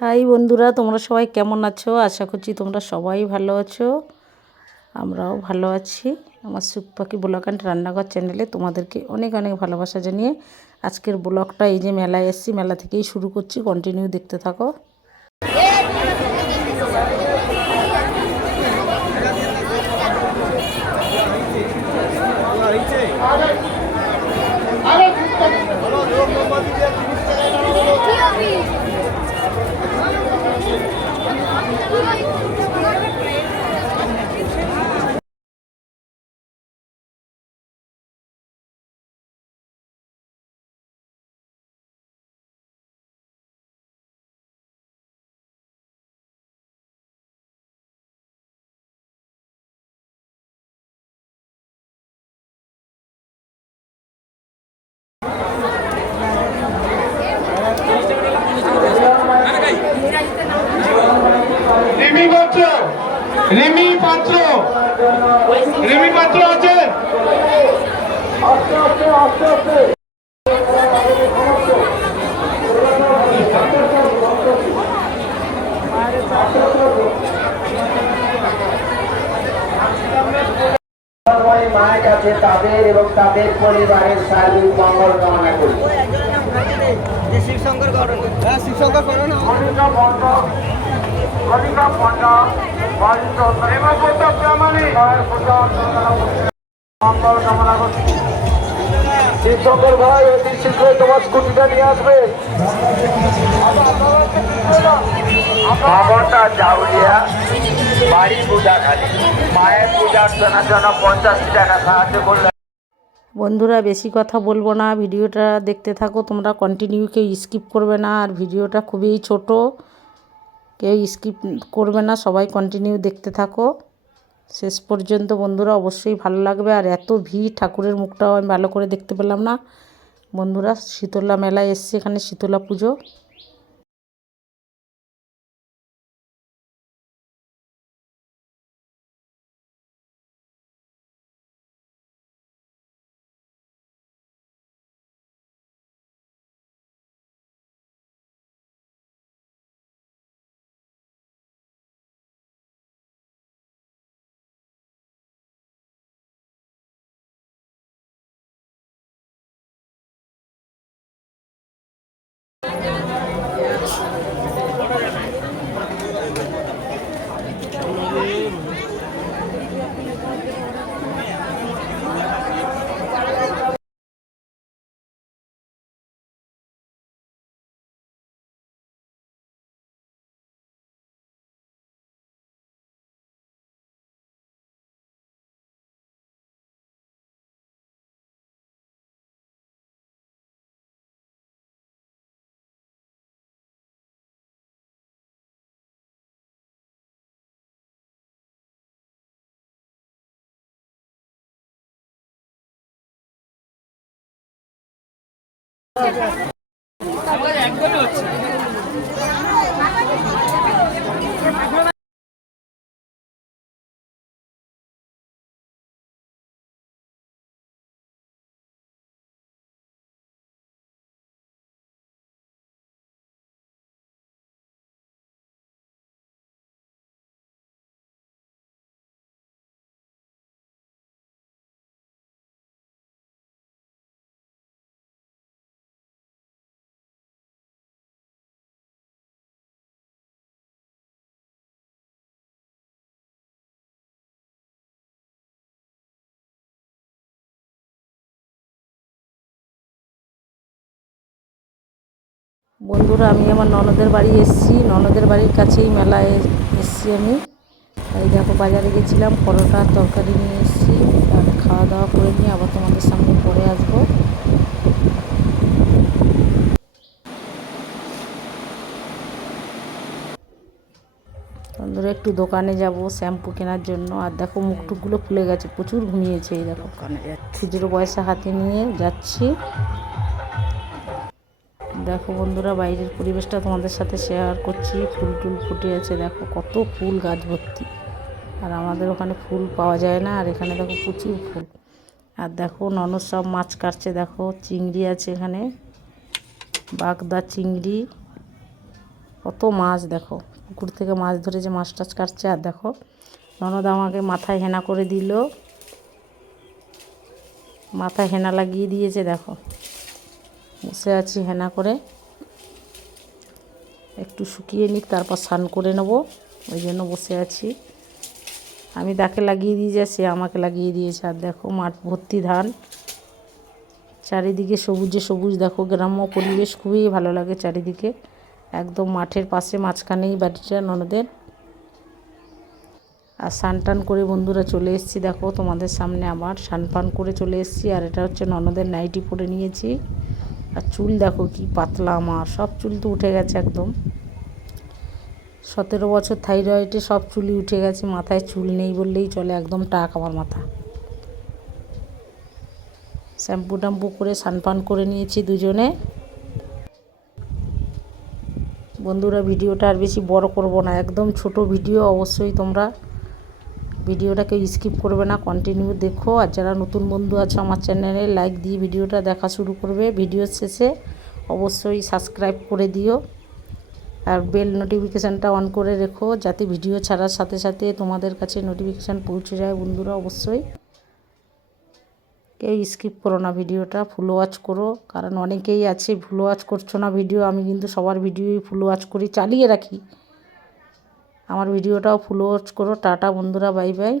High বন্ধুরা, তোমরা সবাই কেমন আছো? আশা করছি তোমরা সবাই ভালো আছো। আমরাও ভালো আছি। আমার সুখ পাখি অ্যান্ড রান্নাঘর চ্যানেলে তোমাদেরকে অনেক অনেক ভালোবাসা জানিয়ে আজকের ব্লগটা এই যে মেলায় এসছি, মেলা থেকেই শুরু করছি। কন্টিনিউ দেখতে থাকো। রিমি পাত্র। রিমি পাত্র। রিমি পাত্র আছে? মায়ের কাছে তাদের এবং তাদের পরিবারের সার্বিক মঙ্গল কামনা করি। কণিকা মণ্ডল, বরিষ্ঠ প্রেমব্রত মঙ্গল কামনা করছি। শিবশঙ্কর ভাই অতি শীঘ্রই তোমার স্কুটিটা নিয়ে আসবে। জাউলিয়া বাড়ি পূজা খালি। মায়ের পূজা অর্চনার জন্য পঞ্চাশটি টাকা সাহায্য করলে। বন্ধুরা বেশি কথা বলব না। ভিডিওটা দেখতে থাকো তোমরা কন্টিনিউ কেউ স্কিপ করবে না। আর ভিডিওটা খুবই ছোট। কেউ স্কিপ করবে না, সবাই কন্টিনিউ দেখতে থাকো। শেষ পর্যন্ত বন্ধুরা অবশ্যই ভালো লাগবে। আর এত ভিড়, ঠাকুরের মুখটাও আমি ভালো করে দেখতে পেলাম না। বন্ধুরা, শীতলা মেলায় এসছে এখানে শীতলা পুজো। একদমই হচ্ছে। বন্ধুরা আমি আমার ননদের বাড়ি এসেছি। ননদের বাড়ির কাছেই মেলায় এসেছি আমি। এই দেখো বাজারে গেছিলাম পরোটা তরকারি নিয়ে এসেছি আর খাওয়া দাওয়া করে নিয়ে আবার তোমাদের সামনে পরে আসব। বন্ধুরা একটু দোকানে যাব শ্যাম্পু কেনার জন্য। আর দেখো মুখটুকগুলো ফুলে গেছে প্রচুর ঘুমিয়েছে এই দেখো। খুচরো পয়সা হাতে নিয়ে যাচ্ছি। দেখো বন্ধুরা, বাইরের পরিবেশটা তোমাদের সাথে শেয়ার করছি। ফুল টুল ফুটে আছে, দেখো কত ফুল গাছ ভর্তি। আর আমাদের ওখানে ফুল পাওয়া যায় না, আর এখানে দেখো প্রচুর ফুল। আর দেখো ননদ সব মাছ কাটছে, দেখো চিংড়ি আছে এখানে। বাগদা চিংড়ি, কত মাছ দেখো। পুকুর থেকে মাছ ধরে যে মাছ টাছ কাটছে, আর দেখো ননদ আমাকে মাথায় হেনা করে দিল। মাথায় হেনা লাগিয়ে দিয়েছে, দেখো। বসে আছি হেনা করে। একটু শুকিয়ে নিক, তারপর স্নান করে নেব। ওই জন্য বসে আছি। আমি তাকে লাগিয়ে দিয়েছে সে আমাকে লাগিয়ে দিয়েছে। আর দেখো, মাঠ ভর্তি ধান। চারিদিকে সবুজে সবুজ। দেখো, গ্রাম্য পরিবেশ খুবই ভালো লাগে চারিদিকে। একদম মাঠের পাশে, মাঝখানেই বাড়িটা ননদের। আর স্নান টান করে বন্ধুরা চলে এসেছি। দেখো, তোমাদের সামনে আবার স্নান পান করে চলে এসেছি। আর এটা হচ্ছে ননদের নাইটি পরে নিয়েছি। আর চুল দেখো কি পাতলা আমার, সব চুল তো উঠে গেছে একদম। সতেরো বছর থাইরয়েডে সব চুলই উঠে গেছে, মাথায় চুল নেই বললেই চলে, একদম টাক আমার মাথা। শ্যাম্পু ট্যাম্পু করে স্নান করে নিয়েছি দুজনে। বন্ধুরা, ভিডিওটা আর বেশি বড় করব না, একদম ছোট ভিডিও অবশ্যই তোমরা। ভিডিওটাকে স্কিপ করবে না কন্টিনিউ দেখো। আর যারা নতুন বন্ধু আছে আমার চ্যানেলে লাইক দিয়ে ভিডিওটা দেখা শুরু করবে। ভিডিওর শেষে অবশ্যই সাবস্ক্রাইব করে দিও। আর বেল নোটিফিকেশানটা অন করে রেখো, যাতে ভিডিও ছাড়ার সাথে সাথে তোমাদের কাছে নোটিফিকেশান পৌঁছে যায়। বন্ধুরা, অবশ্যই কেউ স্কিপ করো না ভিডিওটা ফুল ওয়াচ করো। কারণ অনেকেই আছে ফুল ওয়াচ করছ না ভিডিও। আমি কিন্তু সবার ভিডিওই ফুল ওয়াচ করি, চালিয়ে রাখি। আমার ভিডিওটাও ফলো করো টাটা বন্ধুরা বাই বাই।